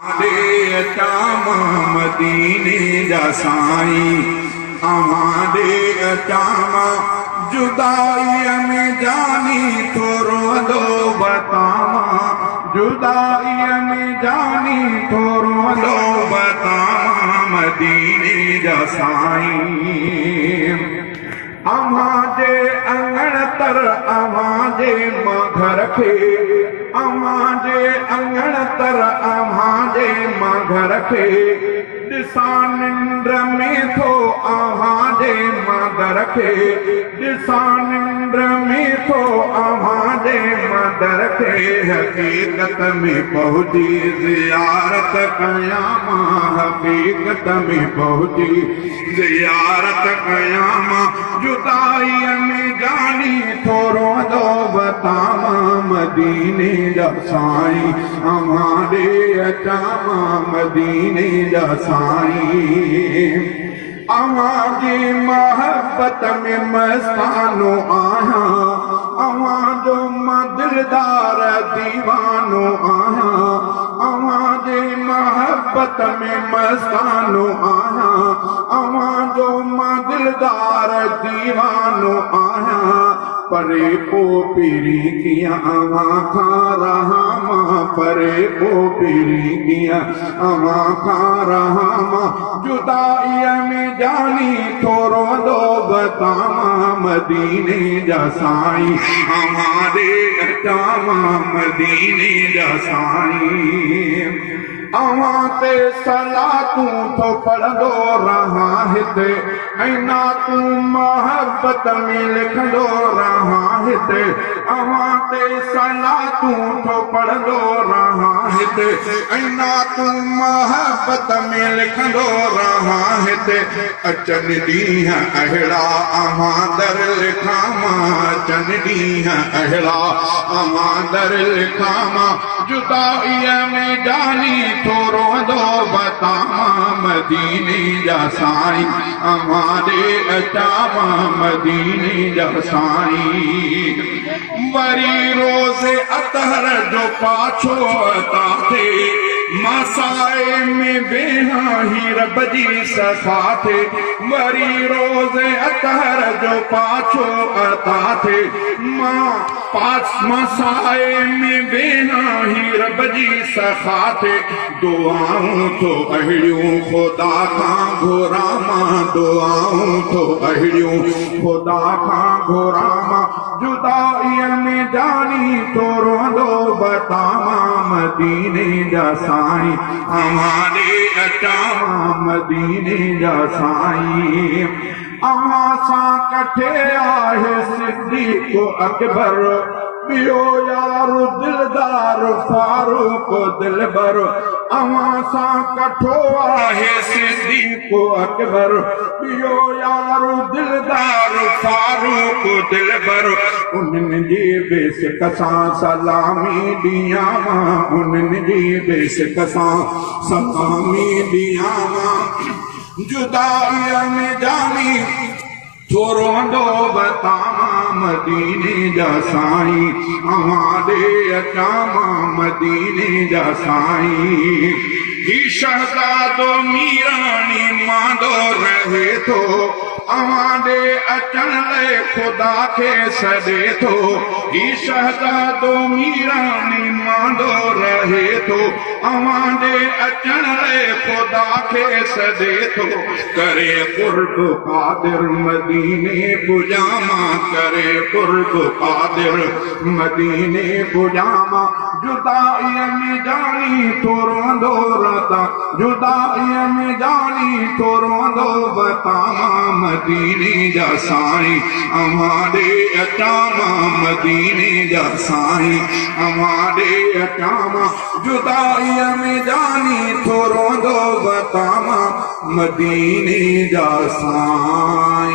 दे चामा मदीने जा साईं, अवां दे चामा जुदाई में जानी थोरो दो बतावा, जुदाई में जानी थोरो दो बतावा मदीने जा साईं। अवां जे अंगण तर अवां जे घर खे, अवां जे अंगण तर अवां जे घर खे ॾिसा निंड में थो अवां जे मदर खे, ॾिसा निंड में थो अवां जे मदर खे। हक़ीक़त में पहुची ज़ियारत कयां मां, हक़ीक़त में पहुची ज़ियारत कयां मां, जुदाई में जानी थोरो दो बतावा मदीने जा साईं, अवां ॾे अचां मां मदीने जा साईं। अवां जी मोहब्बत में मस्तानो आहियां, अवां जो मां दिलदार दीवानो आहियां, अवां जी मोहब्बत में मस्तानो आहियां, अवां जो मां दिलदार दीवानो आहियां। परे पो पीरी किया अवां खां रहा मां, परे पो पीरी किया अवां खां रहा मां, जुदाई में जानी थोरो दो बतावा मदीने जा साईं, अवां ॾे अचां मां मदीने जा साईं। अवां ते सलातूं थो पढ़ंदो रहा हिते, ऐं नातूं मोहब्बत में लिखंदो रहा हिते, अवां ते सलातूं थो पढ़ंदो रहा हिते, ऐं नातूं मोहब्बत में लिखंदो रहा हिते। अचनि ॾींहं अहिड़ा अवां दर लिखां मां, अचनि ॾींहं अहिड़ा अवां दर लिखां मां, जुदाईअ में जानी थोरो दो बतावा मदीने जा साईं, अवां ॾे अचां मां मदीने जा साईं। वरी रोज़े अतहर जो पाछो अता थे, मां साए में वेहा ही रब जी सखा थे, वरी रोज़े अतहर जो पाछो अता थे, मां साए में वेहा ही रब जी सखा थे। दुआऊं थो अहिड़ियूं ख़ुदा खां घुरां मां, दुआऊं थो अहिड़ियूं ख़ुदा खां घुरां मां, जुदाईअ में जानी थोरो दो बतावा मदीने जा साईं, अवां ॾे अचां मां मदीने जा साईं। अवां सां कठे आहे सिद्दीक़ अकबर, ॿियो यार दिलदार फारूक दिलबर, अवां सां कठो आहे सिद्दीक़ अकबर, ॿियो यार दिलदार फारूक दिलबर। उन्हनि जी बेसिक सां सलामी ॾियां मां, उन्हनि जी बेसिक सां सलामी ॾियां मां, जुदाईअ में जानी थोरो दो बतावा मदीने जा साईं, अवां ॾे अचां मां मदीने जा साईं। ही शहज़ादो मीरानी मांदो रहे थो, अवां ॾे अचण लाइ ख़ुदा खे सॾे थो, ही शहज़ादो मीरानी मांदो रहे थो, अवां ॾे अचण लाइ ख़ुदा खे सॾे थो। करे कुर्ब क़ादिर मदीने पुॼां मां, करे कुर्ब क़ादिर मदीने पुॼां मां, जुदाईअ में जानी थोरो दो रता, जुदाईअ में जानी थोरो दो बतावा मदीने जा साईं, अवां ॾे अचां मां मदीने जा साईं, अवां ॾे अचां मां, जुदाईअ में जानी थोरो दो बतावा मदीने जा साईं।